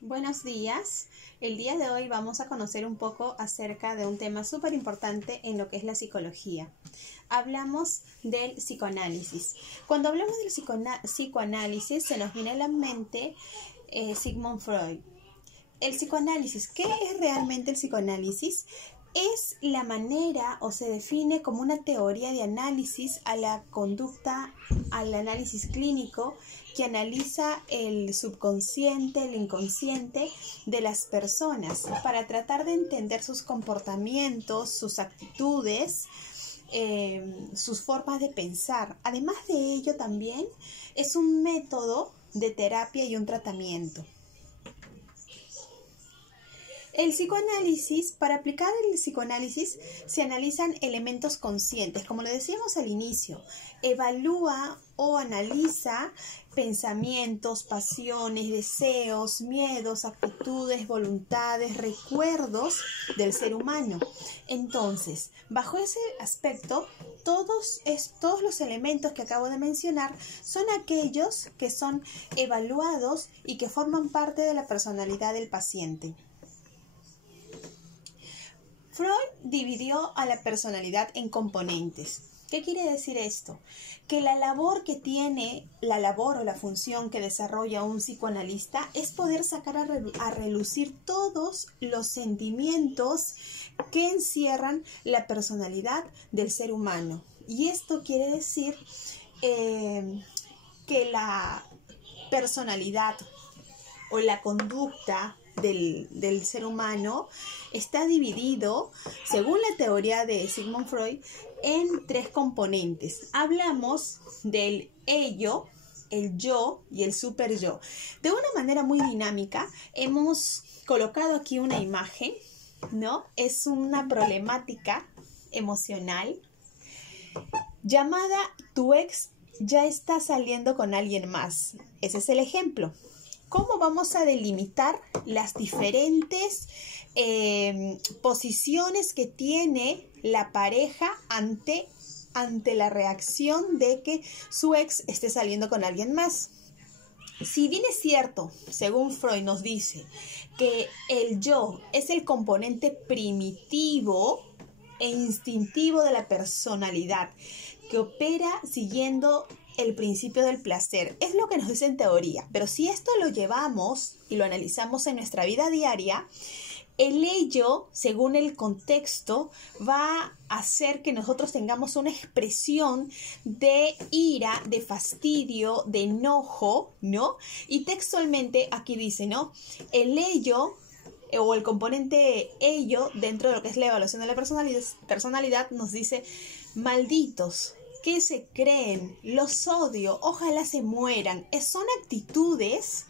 Buenos días. El día de hoy vamos a conocer un poco acerca de un tema súper importante en lo que es la psicología. Hablamos del psicoanálisis. Cuando hablamos del psicoanálisis se nos viene a la mente Sigmund Freud. El psicoanálisis, ¿qué es realmente el psicoanálisis? Es la manera o se define como una teoría de análisis a la conducta, al análisis clínico que analiza el subconsciente, el inconsciente de las personas para tratar de entender sus comportamientos, sus actitudes, sus formas de pensar. Además de ello también es un método de terapia y un tratamiento. El psicoanálisis, para aplicar el psicoanálisis se analizan elementos conscientes, como lo decíamos al inicio, evalúa o analiza pensamientos, pasiones, deseos, miedos, actitudes, voluntades, recuerdos del ser humano. Entonces, bajo ese aspecto, todos los elementos que acabo de mencionar son aquellos que son evaluados y que forman parte de la personalidad del paciente. Freud dividió a la personalidad en componentes. ¿Qué quiere decir esto? Que la labor o la función que desarrolla un psicoanalista es poder sacar a relucir todos los sentimientos que encierran la personalidad del ser humano. Y esto quiere decir que la personalidad o la conducta del ser humano está dividido, según la teoría de Sigmund Freud, en tres componentes. Hablamos del ello, el yo y el superyo. De una manera muy dinámica hemos colocado aquí una imagen, ¿no? Es una problemática emocional llamada "tu ex ya está saliendo con alguien más". Ese es el ejemplo. ¿Cómo vamos a delimitar las diferentes posiciones que tiene la pareja ante la reacción de que su ex esté saliendo con alguien más? Si bien es cierto, según Freud nos dice, que el yo es el componente primitivo e instintivo de la personalidad, que opera siguiendo el principio del placer. Es lo que nos dice en teoría, pero si esto lo llevamos y lo analizamos en nuestra vida diaria, el ello, según el contexto, va a hacer que nosotros tengamos una expresión de ira, de fastidio, de enojo, ¿no? Y textualmente aquí dice, ¿no? El ello o el componente ello dentro de lo que es la evaluación de la personalidad nos dice: malditos, ¿qué se creen? Los odio, ojalá se mueran. Son actitudes,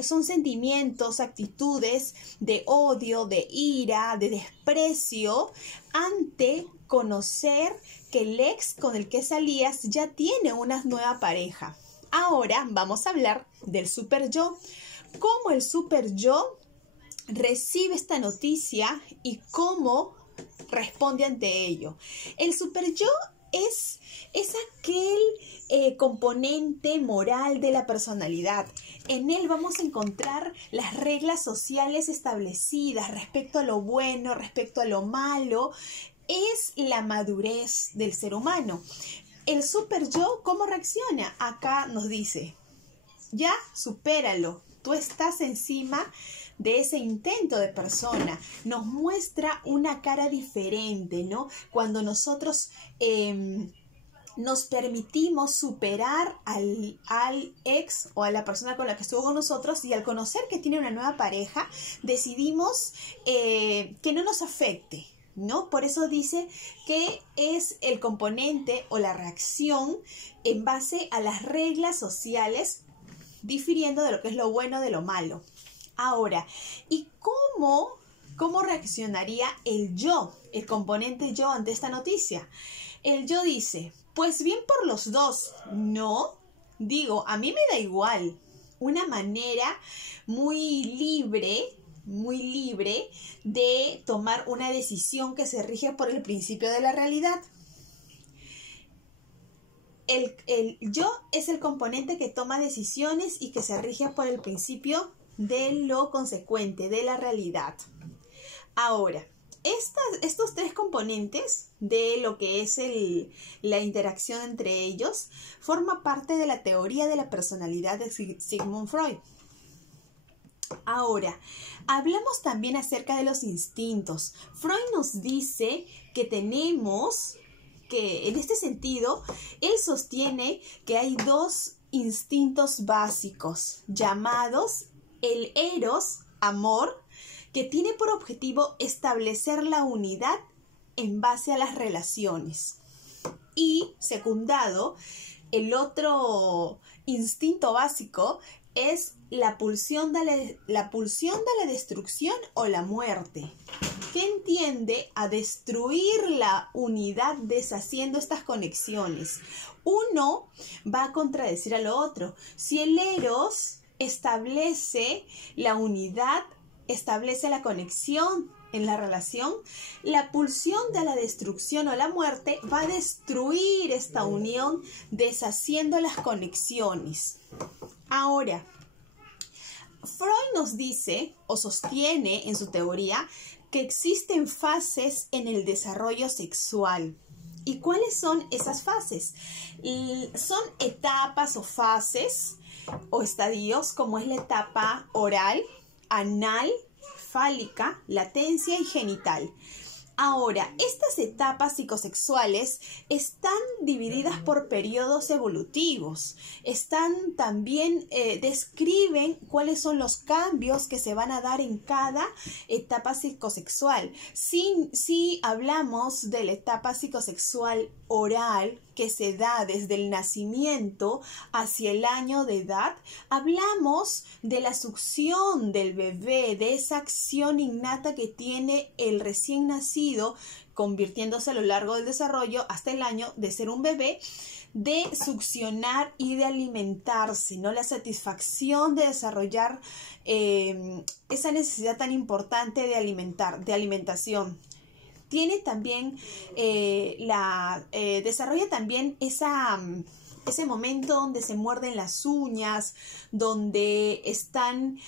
son sentimientos, actitudes de odio, de ira, de desprecio ante conocer que el ex con el que salías ya tiene una nueva pareja. Ahora vamos a hablar del superyo. ¿Cómo el superyo recibe esta noticia y cómo responde ante ello? El superyo es aquel componente moral de la personalidad. En él vamos a encontrar las reglas sociales establecidas respecto a lo bueno, respecto a lo malo. Es la madurez del ser humano. El superyo, ¿cómo reacciona? Acá nos dice: ya, supéralo, tú estás encima de ese intento de persona. Nos muestra una cara diferente, ¿no? Cuando nosotros nos permitimos superar al ex o a la persona con la que estuvo con nosotros, y al conocer que tiene una nueva pareja, decidimos que no nos afecte, ¿no? Por eso dice que es el componente o la reacción en base a las reglas sociales, difiriendo de lo que es lo bueno de lo malo. Ahora, ¿y cómo reaccionaría el yo, el componente yo, ante esta noticia? El yo dice: pues bien por los dos, ¿no? Digo, a mí me da igual. Una manera muy libre de tomar una decisión que se rige por el principio de la realidad. El yo es el componente que toma decisiones y que se rige por el principio de lo consecuente, de la realidad. Ahora, estos tres componentes de lo que es la interacción entre ellos forma parte de la teoría de la personalidad de Sigmund Freud. Ahora, hablamos también acerca de los instintos. Freud nos dice que en este sentido, él sostiene que hay dos instintos básicos llamados el eros, amor, que tiene por objetivo establecer la unidad en base a las relaciones. Y, secundado, el otro instinto básico es la pulsión de la destrucción o la muerte, que entiende a destruir la unidad deshaciendo estas conexiones. Uno va a contradecir al otro. Si el eros establece la unidad, establece la conexión en la relación, la pulsión de la destrucción o la muerte va a destruir esta unión deshaciendo las conexiones. Ahora, Freud nos dice o sostiene en su teoría que existen fases en el desarrollo sexual. ¿Y cuáles son esas fases? Son etapas o fases o estadios como es la etapa oral, anal, fálica, latencia y genital. Ahora, estas etapas psicosexuales están divididas por periodos evolutivos. Describen cuáles son los cambios que se van a dar en cada etapa psicosexual. Si hablamos de la etapa psicosexual oral, que se da desde el nacimiento hacia el año de edad, hablamos de la succión del bebé, de esa acción innata que tiene el recién nacido, convirtiéndose a lo largo del desarrollo hasta el año de ser un bebé, de succionar y de alimentarse, ¿no? La satisfacción de desarrollar esa necesidad tan importante de alimentación. Tiene también, desarrolla también ese momento donde se muerden las uñas, donde están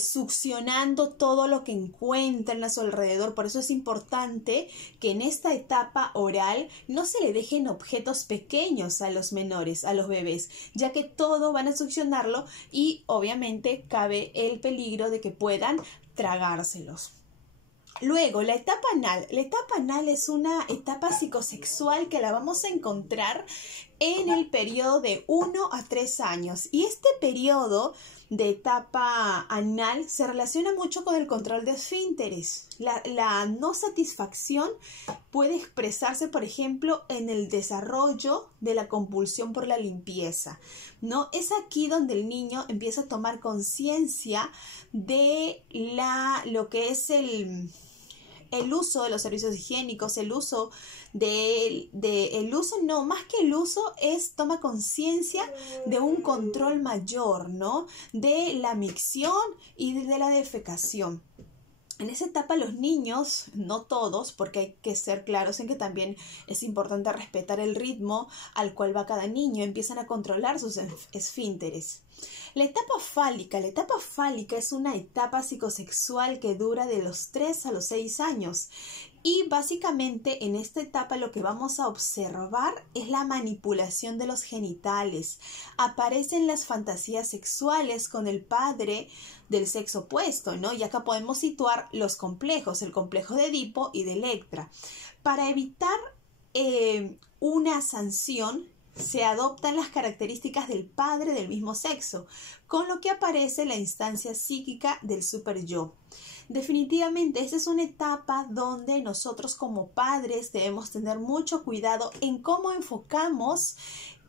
succionando todo lo que encuentran a su alrededor. Por eso es importante que en esta etapa oral no se le dejen objetos pequeños a los menores, a los bebés, ya que todo van a succionarlo y obviamente cabe el peligro de que puedan tragárselos. Luego, la etapa anal. La etapa anal es una etapa psicosexual que la vamos a encontrar en el periodo de 1 a 3 años. Y este periodo de etapa anal se relaciona mucho con el control de esfínteres. La no satisfacción puede expresarse, por ejemplo, en el desarrollo de la compulsión por la limpieza, ¿no? Es aquí donde el niño empieza a tomar conciencia de lo que es el uso de los servicios higiénicos, más que el uso toma conciencia de un control mayor, ¿no? De la micción y de la defecación. En esa etapa los niños, no todos, porque hay que ser claros en que también es importante respetar el ritmo al cual va cada niño, empiezan a controlar sus esfínteres. La etapa fálica es una etapa psicosexual que dura de los 3 a los 6 años. Y básicamente en esta etapa lo que vamos a observar es la manipulación de los genitales. Aparecen las fantasías sexuales con el padre del sexo opuesto, ¿no? Y acá podemos situar los complejos, el complejo de Edipo y de Electra. Para evitar una sanción, se adoptan las características del padre del mismo sexo, con lo que aparece la instancia psíquica del superyo. Definitivamente, esta es una etapa donde nosotros como padres debemos tener mucho cuidado en cómo enfocamos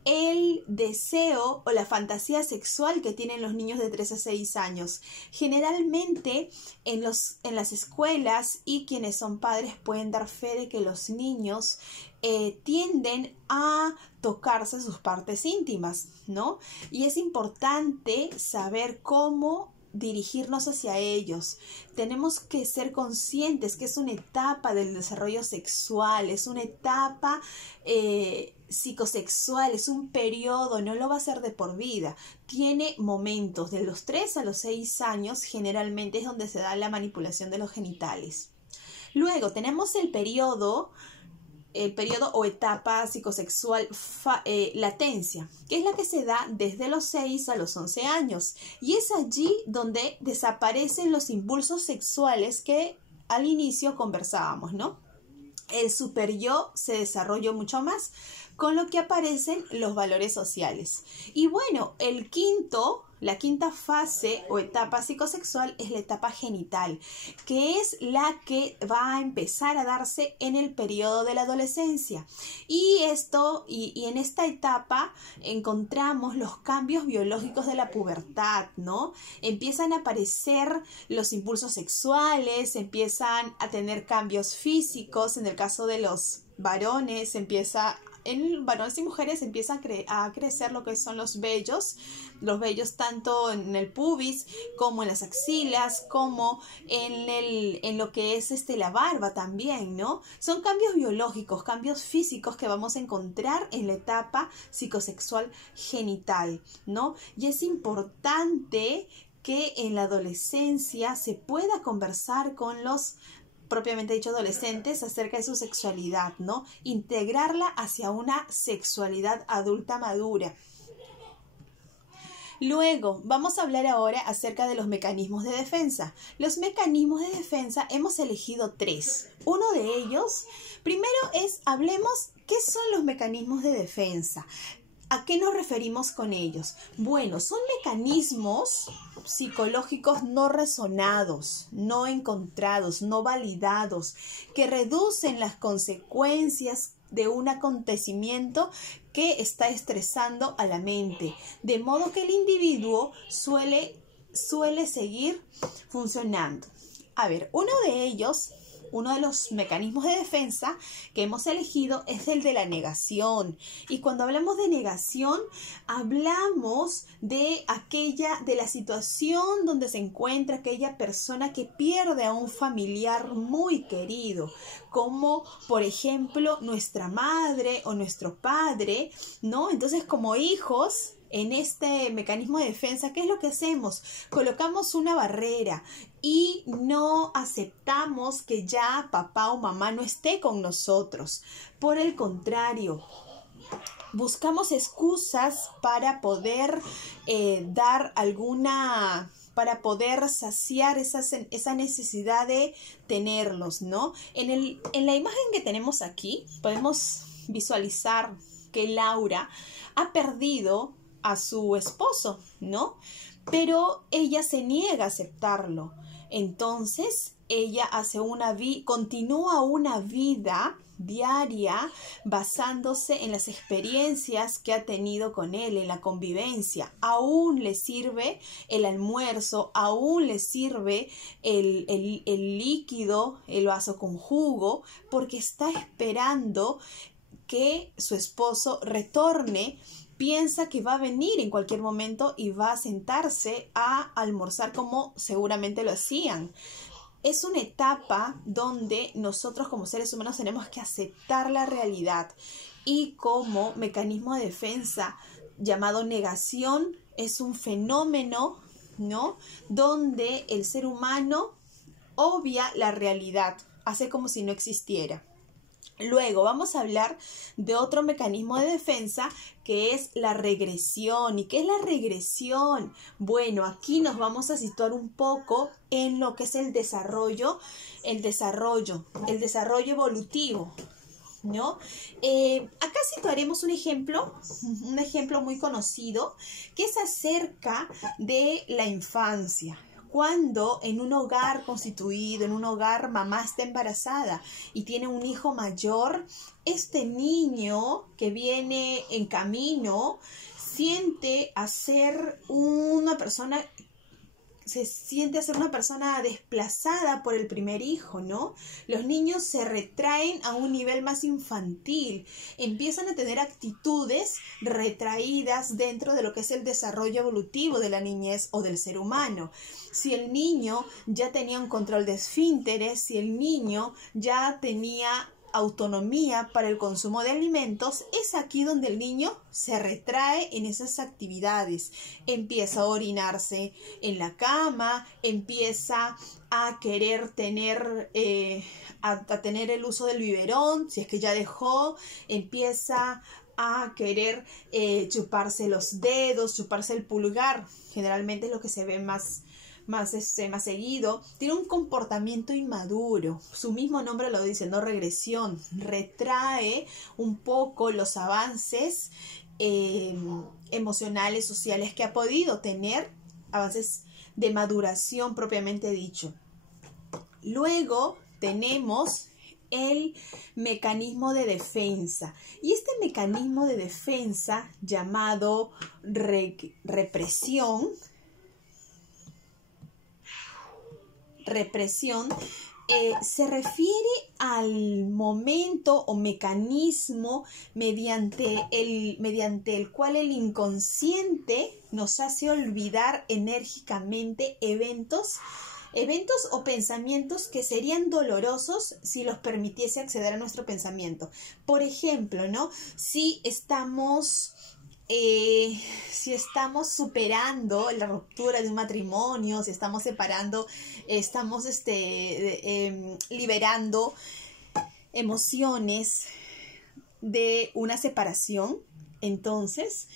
el deseo o la fantasía sexual que tienen los niños de 3 a 6 años. Generalmente en las escuelas, y quienes son padres pueden dar fe de que los niños tienden a tocarse sus partes íntimas, ¿no? Y es importante saber cómo dirigirnos hacia ellos. Tenemos que ser conscientes que es una etapa del desarrollo sexual, es una etapa psicosexual, es un periodo, no lo va a hacer de por vida. Tiene momentos, de los 3 a los 6 años generalmente es donde se da la manipulación de los genitales. Luego tenemos el periodo o etapa psicosexual latencia, que es la que se da desde los 6 a los 11 años. Y es allí donde desaparecen los impulsos sexuales que al inicio conversábamos, ¿no? El superyo se desarrolló mucho más, con lo que aparecen los valores sociales. Y bueno, la quinta fase o etapa psicosexual es la etapa genital, que es la que va a empezar a darse en el periodo de la adolescencia. Y en esta etapa encontramos los cambios biológicos de la pubertad, ¿no? Empiezan a aparecer los impulsos sexuales, empiezan a tener cambios físicos. En el caso de los varones, en varones y mujeres empiezan a crecer lo que son los vellos tanto en el pubis como en las axilas, como en lo que es la barba también, ¿no? Son cambios biológicos, cambios físicos que vamos a encontrar en la etapa psicosexual genital, ¿no? Y es importante que en la adolescencia se pueda conversar con los propiamente dicho adolescentes acerca de su sexualidad, ¿no? Integrarla hacia una sexualidad adulta madura. Luego, vamos a hablar ahora acerca de los mecanismos de defensa. Los mecanismos de defensa hemos elegido 3. Uno de ellos, primero hablemos qué son los mecanismos de defensa. ¿A qué nos referimos con ellos? Bueno, son mecanismos psicológicos no razonados, no encontrados, no validados, que reducen las consecuencias de un acontecimiento que está estresando a la mente, de modo que el individuo suele seguir funcionando. A ver, uno de los mecanismos de defensa que hemos elegido es el de la negación. Y cuando hablamos de negación, hablamos de la situación donde se encuentra aquella persona que pierde a un familiar muy querido, como por ejemplo nuestra madre o nuestro padre, ¿no? Entonces, como hijos, en este mecanismo de defensa, ¿qué es lo que hacemos? Colocamos una barrera y no aceptamos que ya papá o mamá no esté con nosotros. Por el contrario, buscamos excusas para poder para poder saciar esa necesidad de tenerlos, ¿no? En la imagen que tenemos aquí, podemos visualizar que Laura ha perdido a su esposo, ¿no? Pero ella se niega a aceptarlo. Entonces, ella continúa una vida diaria basándose en las experiencias que ha tenido con él, en la convivencia. Aún le sirve el almuerzo, aún le sirve el líquido, el vaso con jugo, porque está esperando que su esposo retorne. Piensa que va a venir en cualquier momento y va a sentarse a almorzar como seguramente lo hacían. Es una etapa donde nosotros como seres humanos tenemos que aceptar la realidad, y como mecanismo de defensa llamado negación es un fenómeno, ¿no?, donde el ser humano obvia la realidad, hace como si no existiera. Luego vamos a hablar de otro mecanismo de defensa que es la regresión. ¿Y qué es la regresión? Bueno, aquí nos vamos a situar un poco en lo que es el desarrollo evolutivo, ¿no? Acá situaremos un ejemplo muy conocido que es acerca de la infancia. Cuando en un hogar constituido, en un hogar mamá está embarazada y tiene un hijo mayor, este niño que viene en camino siente a ser una persona se siente a ser una persona desplazada por el primer hijo, ¿no? Los niños se retraen a un nivel más infantil, empiezan a tener actitudes retraídas dentro de lo que es el desarrollo evolutivo de la niñez o del ser humano. Si el niño ya tenía un control de esfínteres, si el niño ya tenía autonomía para el consumo de alimentos, es aquí donde el niño se retrae en esas actividades, empieza a orinarse en la cama, empieza a querer tener a tener el uso del biberón, si es que ya dejó, empieza a querer chuparse los dedos, chuparse el pulgar, generalmente es lo que se ve más seguido. Tiene un comportamiento inmaduro, su mismo nombre lo dice, no regresión, retrae un poco los avances emocionales, sociales que ha podido tener, avances de maduración propiamente dicho. Luego tenemos el mecanismo de defensa, y este mecanismo de defensa llamado represión se refiere al momento o mecanismo mediante el cual el inconsciente nos hace olvidar enérgicamente eventos o pensamientos que serían dolorosos si los permitiese acceder a nuestro pensamiento. Por ejemplo, ¿no? Si estamos superando la ruptura de un matrimonio, si estamos liberando emociones de una separación, entonces,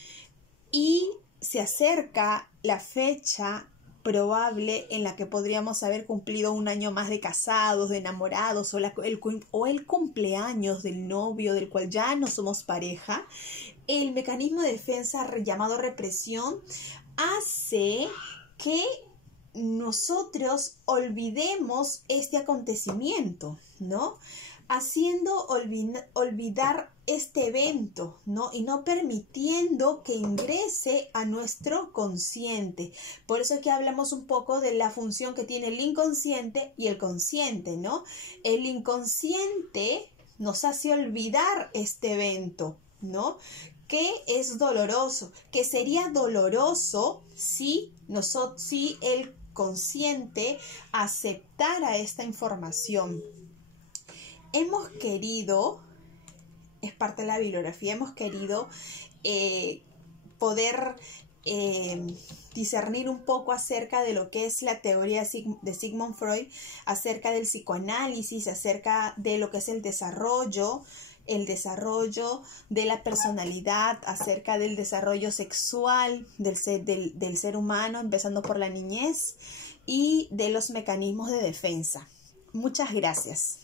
y se acerca la fecha probable en la que podríamos haber cumplido un año más de casados, de enamorados, o el cumpleaños del novio del cual ya no somos pareja, el mecanismo de defensa llamado represión hace que nosotros olvidemos este acontecimiento, ¿no? Haciendo olvidar este evento, ¿no? Y no permitiendo que ingrese a nuestro consciente. Por eso aquí hablamos un poco de la función que tiene el inconsciente y el consciente, ¿no? El inconsciente nos hace olvidar este evento, ¿no? Que es doloroso, que sería doloroso si el consciente aceptara esta información. Hemos querido, es parte de la bibliografía, hemos querido poder discernir un poco acerca de lo que es la teoría de Sigmund Freud, acerca del psicoanálisis, acerca de lo que es el desarrollo de la personalidad, acerca del desarrollo sexual del ser humano, empezando por la niñez, y de los mecanismos de defensa. Muchas gracias.